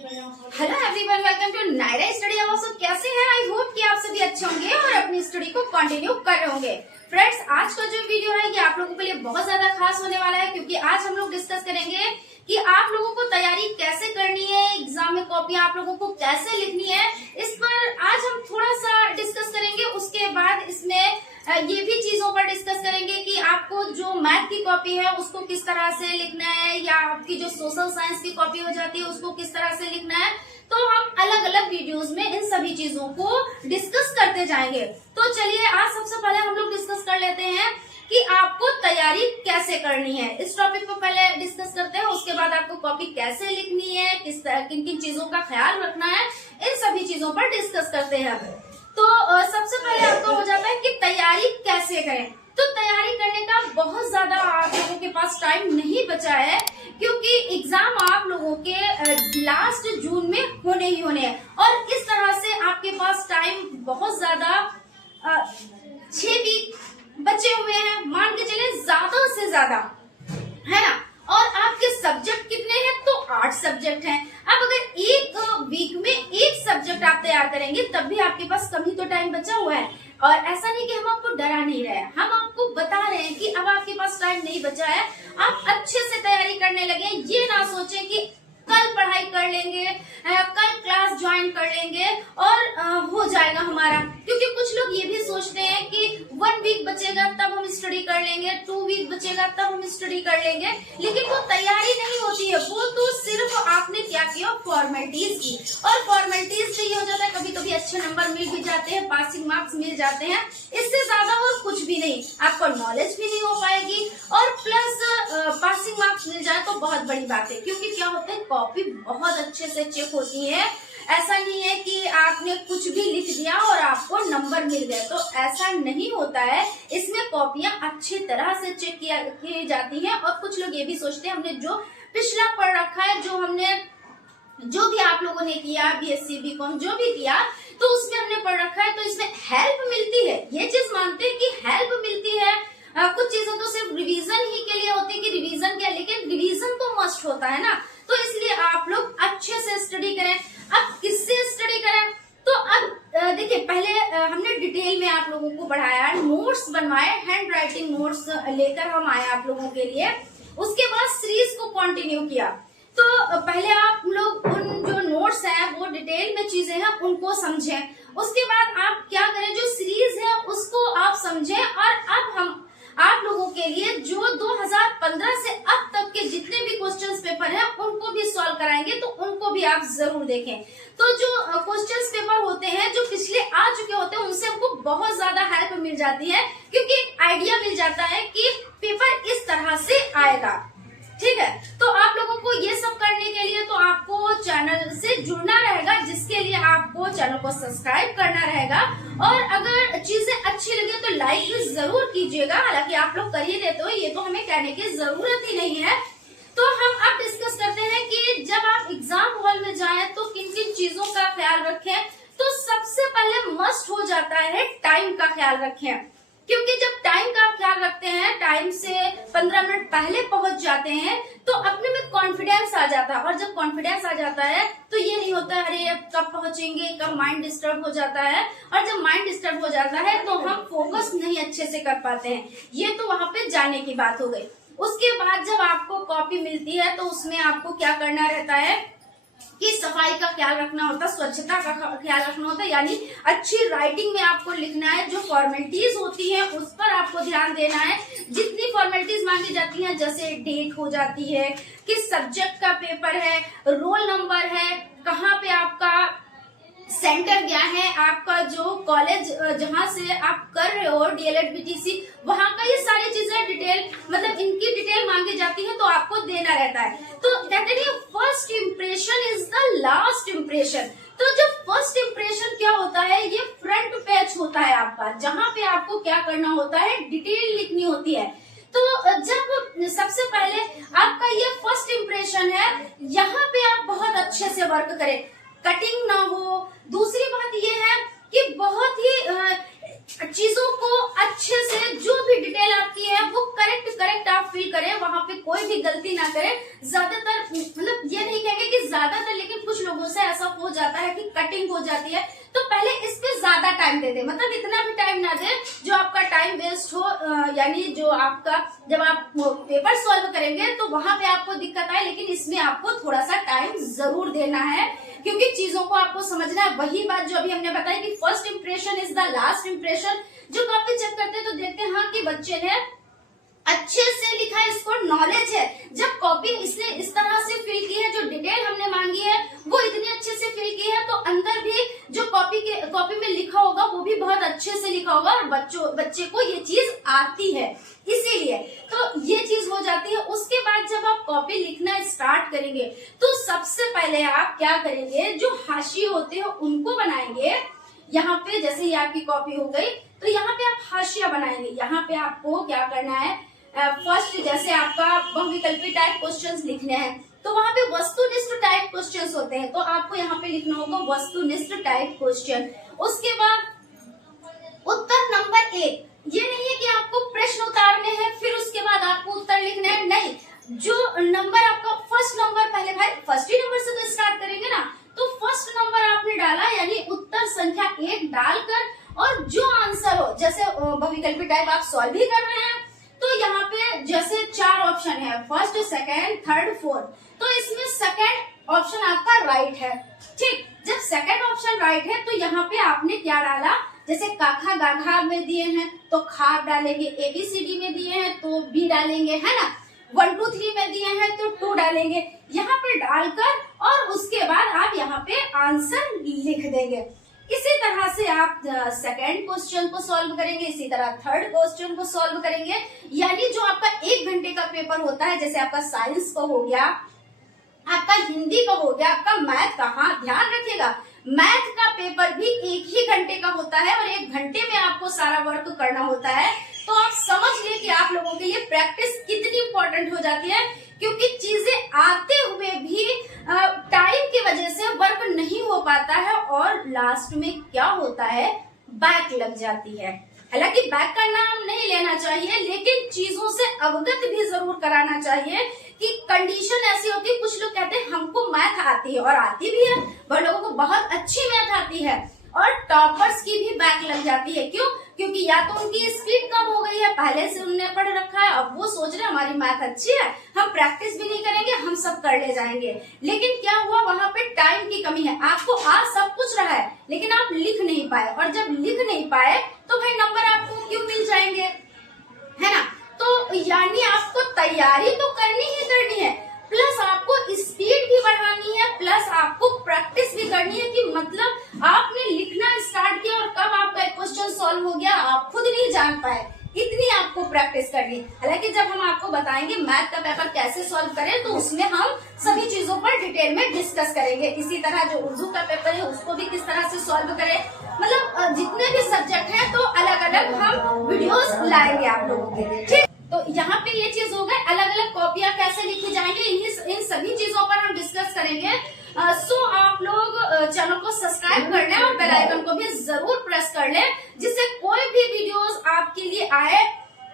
Hello everyone, welcome to Naira study. आप सब कैसे हैं? आई होप कि आप सभी अच्छे होंगे और अपनी स्टडी को कंटिन्यू कर रहे होंगे। फ्रेंड्स, आज का जो वीडियो है ये आप लोगों के लिए बहुत ज्यादा खास होने वाला है, क्योंकि आज हम लोग डिस्कस करेंगे कि आप लोगों को तैयारी कैसे करनी है, एग्जाम में कॉपियां आप लोगों को कैसे लिखनी है। इस पर आज हम थोड़ा सा डिस्कस करेंगे। उसके बाद इसमें ये भी चीजों पर डिस्कस करेंगे कि आपको जो मैथ की कॉपी है उसको किस तरह से लिखना है, या आपकी जो सोशल साइंस की कॉपी हो जाती है उसको किस तरह से लिखना है। तो हम अलग अलग वीडियोस में इन सभी चीजों को डिस्कस करते जाएंगे। तो चलिए आज सबसे पहले हम लोग डिस्कस कर लेते हैं कि आपको तैयारी कैसे करनी है। इस टॉपिक को पहले डिस्कस करते हैं, उसके बाद आपको कॉपी कैसे लिखनी है, किन किन चीजों का ख्याल रखना है, इन सभी चीजों पर डिस्कस करते हैं। तो सबसे पहले आपको हो जाता है कि तैयारी कैसे करें। तो तैयारी करने का बहुत ज्यादा आप लोगों के पास टाइम नहीं बचा है, क्योंकि एग्जाम आप लोगों के लास्ट जून में होने ही होने हैं, और इस तरह से आपके पास टाइम बहुत ज्यादा 6 वीक बचे हुए हैं, मान के चले ज्यादा से ज्यादा, है ना। और आपके सब्जेक्ट कितने हैं? तो 8 सब्जेक्ट हैं। अब अगर एक वीक में एक सब्जेक्ट आप तैयार करेंगे तब भी आपके पास कम ही तो टाइम बचा हुआ है। और ऐसा नहीं कि हम आपको डरा नहीं रहे हैं, हम आपको बता रहे हैं कि अब आपके पास टाइम नहीं बचा है, आप अच्छे से तैयारी करने लगे। ये ना सोचें कि कल पढ़ाई कर लेंगे, कल क्लास ज्वाइन कर लेंगे और हो जाएगा हमारा। क्योंकि कुछ लोग ये भी सोचते हैं कि 1 वीक बचेगा तब हम स्टडी कर लेंगे, 2 वीक बचेगा तब हम स्टडी कर लेंगे, लेकिन वो तैयारी नहीं होती है। वो तो सिर्फ आपने क्या किया, फॉर्मेलिटीज की, और फॉर्मेलिटीज से ये हो जाता है कभी कभी अच्छे नंबर मिल भी जाते हैं, पासिंग मार्क्स मिल जाते हैं, इससे ज्यादा और कुछ भी नहीं। आपको नॉलेज भी नहीं हो पाएगी, और प्लस पासिंग मार्क्स मिल जाए तो बहुत बड़ी बात है। क्योंकि क्या होता है, कॉपी बहुत अच्छे से चेक होती है। ऐसा नहीं है कि आपने कुछ भी लिख दिया और आपको नंबर मिल गए, तो ऐसा नहीं होता है। इसमें कॉपियां अच्छी तरह से चेक की जाती हैं। और कुछ लोग ये भी सोचते हैं हमने जो पिछला पढ़ रखा है, जो भी आप लोगों ने किया, बीएससी बीकॉम जो भी किया, तो उसमें हमने पढ़ रखा है, तो इसमें हेल्प मिलती है। ये चीज मानते हैं कि हेल्प मिलती है। कुछ चीजें तो सिर्फ रिवीजन ही के लिए होती है कि रिवीजन क्या, लेकिन रिवीजन तो मस्ट होता है ना। तो इसलिए आप लोग अच्छे से स्टडी करें। अब किससे स्टडी करें? तो अब देखिए, पहले हमने डिटेल में आप लोगों को पढ़ाया, नोट्स बनवाए, हैंड राइटिंग नोट्स लेकर हम आए आप लोगों के लिए। उसके बाद सीरीज को कंटिन्यू किया। तो पहले आप लोग उन जो नोट्स हैं, वो डिटेल में चीजें हैं, उनको समझें। उसके बाद आप क्या करें, जो सीरीज है उसको आप समझें। और अब हम आप लोगों के लिए जो 2015 से अब तक के जितने भी क्वेश्चंस पेपर हैं उनको भी सॉल्व कराएंगे, तो उनको भी आप जरूर देखें। तो जो क्वेश्चंस पेपर होते हैं जो पिछले आ चुके होते हैं, उनसे हमको बहुत ज्यादा हेल्प मिल जाती है, क्योंकि एक आइडिया मिल जाता है कि पेपर इस तरह से आएगा। ठीक है, तो आप लोगों को ये सब करने के लिए तो आपको चैनल से जुड़ना रहेगा, जिसके लिए आपको चैनल को सब्सक्राइब करना रहेगा। और अगर चीजें अच्छी लगे तो लाइक भी जरूर कीजिएगा। हालांकि आप लोग कर ही देते हो, ये तो हमें कहने की जरूरत ही नहीं है। तो हम अब डिस्कस करते हैं कि जब आप एग्जाम हॉल में जाएं तो किन किन चीजों का ख्याल रखें। तो सबसे पहले मस्ट हो जाता है टाइम का ख्याल रखें, क्योंकि जब टाइम का आप ख्याल रखते हैं, टाइम से 15 मिनट पहले पहुंच जाते हैं, तो अपने में कॉन्फिडेंस आ जाता है। और जब कॉन्फिडेंस आ जाता है तो ये नहीं होता है अरे अब कब पहुंचेंगे, कब माइंड डिस्टर्ब हो जाता है। और जब माइंड डिस्टर्ब हो जाता है तो हम फोकस नहीं अच्छे से कर पाते हैं। ये तो वहां पे जाने की बात हो गई। उसके बाद जब आपको कॉपी मिलती है तो उसमें आपको क्या करना रहता है कि सफाई का ख्याल रखना होता है, स्वच्छता का ख्याल रखना होता है, यानी अच्छी राइटिंग में आपको लिखना है। जो फॉर्मेलिटीज होती है उस पर आपको ध्यान देना है। जितनी फॉर्मेलिटीज मांगी जाती हैं, जैसे डेट हो जाती है, किस सब्जेक्ट का पेपर है, रोल नंबर है, कहाँ पे आपका सेंटर क्या है, आपका जो कॉलेज जहाँ से आप कर रहे हो, डीएलएड बीटीसी, वहाँ का ये सारी चीजें डिटेल, मतलब इनकी डिटेल मांगी जाती है, तो आपको देना रहता है। तो कहते हैं first impression is the last impression. तो जब फर्स्ट इम्प्रेशन क्या होता है, ये फ्रंट पेज होता है आपका, जहाँ पे आपको क्या करना होता है, डिटेल लिखनी होती है। तो जब सबसे पहले आपका ये फर्स्ट इम्प्रेशन है, यहाँ पे आप बहुत अच्छे से वर्क करें, कटिंग ना हो। दूसरी बात ये है कि बहुत ही चीजों को अच्छे से, जो भी डिटेल आपकी है वो करेक्ट आप फील करें, वहां पे कोई भी गलती ना करें। ज्यादातर, मतलब ये नहीं कहेंगे कि ज्यादातर, लेकिन कुछ लोगों कटिंग हो जाती है, तो पहले इस पे ज्यादा टाइम दे दे, मतलब इतना भी टाइम ना दे जो आपका टाइम वेस्ट हो, यानी जो आपका जब आप पेपर सॉल्व करेंगे तो वहां पे आपको दिक्कत आए, लेकिन इसमें आपको थोड़ा सा टाइम जरूर देना है, क्योंकि चीजों को आपको समझना है। वही बात जो अभी हमने बताई कि first impression is the last impression. जो कॉपी चेक करते हैं तो देखते हैं हाँ कि बच्चे ने अच्छे से लिखा है, इसको नॉलेज है। जब कॉपी इसने इस तरह से फिल की है, जो डिटेल हमने मांगी है वो इतनी अच्छे से फिल की है, तो अंदर भी जो कॉपी में लिखा होगा वो भी बहुत अच्छे से लिखा होगा और बच्चे को ये चीज आती है, इसीलिए तो ये चीज हो जाती है। उसके बाद जब आप कॉपी लिखना स्टार्ट करेंगे तो सबसे पहले आप क्या करेंगे, जो हाशिए होते हैं उनको बनाएंगे। यहाँ पे जैसे ये आपकी कॉपी हो गई तो यहाँ पे आप हाशिया बनाएंगे। यहाँ पे आपको क्या करना है, फर्स्ट जैसे आपका बहुविकल्पी टाइप क्वेश्चंस लिखने हैं तो वहां पे वस्तुनिष्ठ टाइप क्वेश्चंस होते हैं, तो आपको यहाँ पे लिखना होगा वस्तुनिष्ठ टाइप क्वेश्चन। उसके बाद उत्तर नंबर 1, ये नहीं है कि आपको प्रश्न उतारने हैं फिर उसके बाद आपको उत्तर लिखने हैं, नहीं, जो नंबर आपका फर्स्ट नंबर, पहले भाई फर्स्ट ही नंबर से तो स्टार्ट करेंगे ना, तो फर्स्ट नंबर आपने डाला यानी उत्तर संख्या 1 डालकर, और जो आंसर हो, जैसे बहुविकल्पी टाइप आप सॉल्व भी कर रहे हैं तो यहाँ पे जैसे 4 ऑप्शन है, फर्स्ट, सेकंड, थर्ड, फोर्थ, तो इसमें सेकंड ऑप्शन आपका राइट है। ठीक, जब सेकंड ऑप्शन राइट है तो यहाँ पे आपने क्या डाला, जैसे काखा गाघा में दिए हैं तो खा डालेंगे, ABCD में दिए हैं तो B डालेंगे, है ना, 1 2 3 में दिए हैं तो 2 डालेंगे, यहाँ पे डालकर और उसके बाद आप यहाँ पे आंसर लिख देंगे। इसी तरह से आप सेकंड क्वेश्चन को सॉल्व करेंगे, इसी तरह थर्ड क्वेश्चन को सॉल्व करेंगे। यानी जो आपका 1 घंटे का पेपर होता है, जैसे आपका साइंस का हो गया, आपका हिंदी का हो गया, आपका मैथ का, हाँ ध्यान रखिएगा मैथ का पेपर भी 1 ही घंटे का होता है और 1 घंटे में आपको सारा वर्क करना होता है। तो आप समझ लिए कि आप लोगों के लिए प्रैक्टिस कितनी इंपॉर्टेंट हो जाती है, क्योंकि चीजें आते हुए भी टाइम की वजह से वर्क नहीं हो पाता है और लास्ट में क्या होता है, बैक लग जाती है। हालांकि बैक का नाम नहीं लेना चाहिए, लेकिन चीजों से अवगत भी जरूर कराना चाहिए कि कंडीशन ऐसी होती है, कुछ लोग कहते हैं हमको मैथ आती है और आती भी है, बहुत लोगों को बहुत अच्छी मैथ आती है और टॉपर्स की भी बैक लग जाती है। क्यों? क्योंकि या तो उनकी स्पीड कम हो गई है, पहले से उन्होंने पढ़ रखा है, अब वो सोच रहे हैं हमारी मैथ अच्छी है, हम प्रैक्टिस भी नहीं करेंगे, हम सब कर ले जाएंगे। लेकिन क्या हुआ, वहां पे टाइम की कमी है, आपको आज सब कुछ रहा है लेकिन आप लिख नहीं पाए, और जब लिख नहीं पाए तो भाई नंबर आपको क्यों मिल जाएंगे, है ना। तो यानी आपको तैयारी तो करनी ही करनी है, प्लस आपको स्पीड भी बढ़ानी है, प्लस आपको प्रैक्टिस भी करनी है कि मतलब आपने लिखना स्टार्ट किया और कब आपका एक क्वेश्चन सॉल्व हो गया आप खुद नहीं जान पाए, इतनी आपको प्रैक्टिस करनी। हालांकि जब हम आपको बताएंगे मैथ का पेपर कैसे सॉल्व करें तो उसमें हम सभी चीजों पर डिटेल में डिस्कस करेंगे। इसी तरह जो उर्दू का पेपर है उसको भी किस तरह से सॉल्व करें, मतलब जितने भी सब्जेक्ट हैं तो अलग अलग हम वीडियोस लाएंगे आप लोगों के लिए। ठीक, तो यहाँ पे ये चीज हो गई, अलग अलग कॉपियां कैसे लिखी जाएंगे इन सभी चीजों पर हम डिस्कस करेंगे। सो आप लोग चैनल को सब्सक्राइब कर लें और बेल आइकन को भी जरूर प्रेस कर लें, जिससे कोई भी वीडियोस आपके लिए आए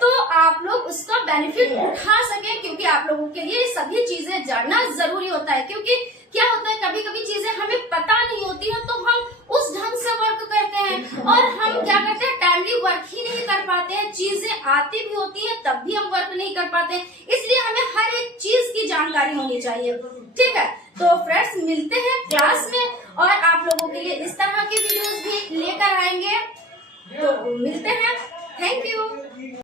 तो आप लोग उसका बेनिफिट उठा सकें, क्योंकि आप लोगों के लिए सभी चीजें जानना जरूरी होता है। क्योंकि क्या होता है, कभी कभी चीजें हमें पता नहीं होती है तो हम उस ढंग से वर्क करते हैं और हम क्या करते हैं, टाइमली वर्क ही नहीं कर पाते हैं, चीजें आती भी होती है तब भी हम वर्क नहीं कर पाते, इसलिए हमें हर एक चीज की जानकारी होनी चाहिए। ठीक है, तो फ्रेंड्स मिलते हैं क्लास में और आप लोगों के लिए इस तरह के वीडियोस भी लेकर आएंगे, तो मिलते हैं, थैंक यू।